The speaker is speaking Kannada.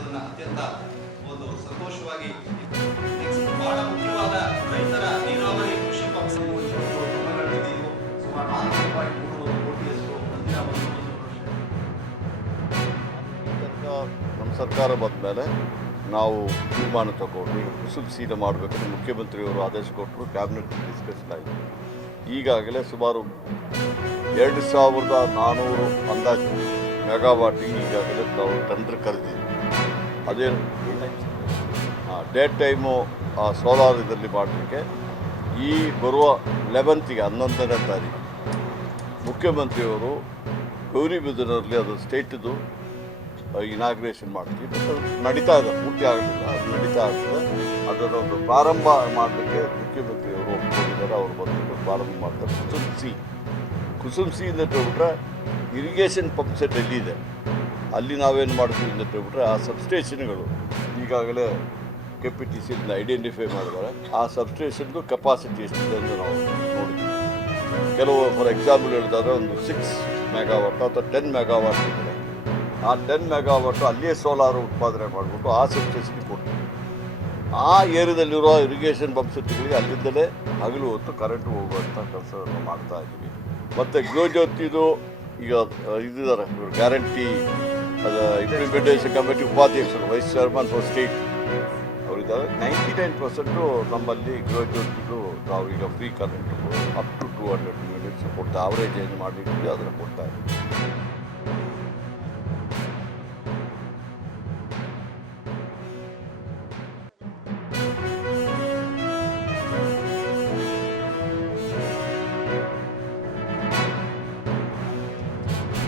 ಇರೋದನ್ನ ಅತ್ಯಂತ ಒಂದು ಸಂತೋಷವಾಗಿ. ಬಹಳ ಮುಖ್ಯವಾದ ರೈತರ ನೀರಾವರಿ ಕೃಷಿ ಪಂಪ್ ಸುಮಾರು 4.3 ಕೋಟಿಯಷ್ಟು ನಮ್ಮ ಸರ್ಕಾರ ಬಂದ ಮೇಲೆ ನಾವು ತೀರ್ಮಾನ ತಗೊಂಡು ಕುಸುಮ್ ಸೀದ ಮಾಡಬೇಕಂತ ಮುಖ್ಯಮಂತ್ರಿಯವರು ಆದೇಶ ಕೊಟ್ಟರು. ಕ್ಯಾಬಿನೆಟ್ ಡಿಸ್ಕಷನ್ ಆಯಿತು. ಈಗಾಗಲೇ ಸುಮಾರು 2400 ಅಂದಾಜು ಮೆಗಾವಾಟಿಗೆ ಈಗಾಗಲೇ ನಾವು ಟೆಂಡರ್ ಕರೆದಿದ್ದೀವಿ. ಅದೇ ಡೇ ಟೈಮು ಸೋಲಾರ್ ಇದರಲ್ಲಿ ಮಾಡಲಿಕ್ಕೆ ಈ ಬರುವ 11ನೇ ತಾರೀಕು ಮುಖ್ಯಮಂತ್ರಿಯವರು ಗೌರಿಬಿದನೂರಲ್ಲಿ ಅದು ಸ್ಟೇಟ್ದು ಇನಾಗ್ರೇಷನ್ ಮಾಡ್ತೀವಿ. ಮತ್ತು ನಡೀತಾ ಇದೆ, ಪೂರ್ತಿ ಆಗಲಿಲ್ಲ, ಅದು ನಡೀತಾ ಆಗ್ತದೆ. ಅದನ್ನೊಂದು ಪ್ರಾರಂಭ ಮಾಡಲಿಕ್ಕೆ ಮುಖ್ಯಮಂತ್ರಿಯವರು ಒಪ್ಪಿಕೊಂಡಿದ್ದಾರೆ. ಅವರು ಬಂದು ಪ್ರಾರಂಭ ಮಾಡ್ತಾರೆ. ಕುಸುಮ್ ಸಿ ಅಂತ ಹೇಳ್ಬಿಟ್ರೆ ಇರಿಗೇಷನ್ ಪಂಪ್ ಸೆಟ್ ಎಲ್ಲಿದೆ ಅಲ್ಲಿ ನಾವೇನು ಮಾಡ್ತೀವಿ ಅಂತ ಹೇಳ್ಬಿಟ್ರೆ ಆ ಸಬ್ಸ್ಟೇಷನ್ಗಳು ಈಗಾಗಲೇ KPTC ಐಡೆಂಟಿಫೈ ಮಾಡಿದ್ದಾರೆ. ಆ ಸಬ್ಸ್ಟೇಷನ್ದು ಕೆಪಾಸಿಟಿ ಎಷ್ಟಿದೆ ಅಂತ ನಾವು ನೋಡಿದ್ದೀವಿ. ಕೆಲವು ಫಾರ್ ಎಕ್ಸಾಂಪಲ್ ಹೇಳಿದ್ರೆ ಒಂದು 6 ಮೆಗಾವಾಟ್ ಅಥವಾ 10 ಮೆಗಾವಾಟ್ ಇದೆ. ಆ 10 ಮೆಗಾವಾಟು ಅಲ್ಲಿಯೇ ಸೋಲಾರ್ ಉತ್ಪಾದನೆ ಮಾಡಿಬಿಟ್ಟು ಆ ಸಬ್ಸ್ಟೇಷನ್ಗೆ ಕೊಡ್ತೀವಿ. ಆ ಏರಿಯಾದಲ್ಲಿರೋ ಇರಿಗೇಷನ್ ಪಂಪ್ ಸೆಟ್ಗಳಿಗೆ ಅಲ್ಲಿಂದಲೇ ಹಗಲು ಹೊತ್ತು ಕರೆಂಟ್ ಹೋಗುವಂಥ ಕೆಲಸವನ್ನು ಮಾಡ್ತಾ ಇದ್ದೀವಿ. ಮತ್ತು ಗೃಹಜ್ಯೋತಿದು ಈಗ ಇದ್ದಾರೆ ಗ್ಯಾರಂಟಿ ಇಂಪ್ಲಿಮೆಂಟೇಷನ್ ಕಮಿಟಿ ಉಪಾಧ್ಯಕ್ಷರು ವೈಸ್ ಚೇರ್ಮನ್ ಫಾರ್ ಸ್ಟೇಟ್ ಅವರಿದ್ದಾರೆ. 99% ನಮ್ಮಲ್ಲಿ ಗೃಹಜ್ಯೋತಿದು ನಾವು ಈಗ free current up to 200 units ಕೊಡ್ತಾ ಅವರೇಜ್ ಏನು ಮಾಡಿದ್ದೀವಿ ಅದನ್ನು ಕೊಡ್ತಾ ಇದ್ದೀವಿ.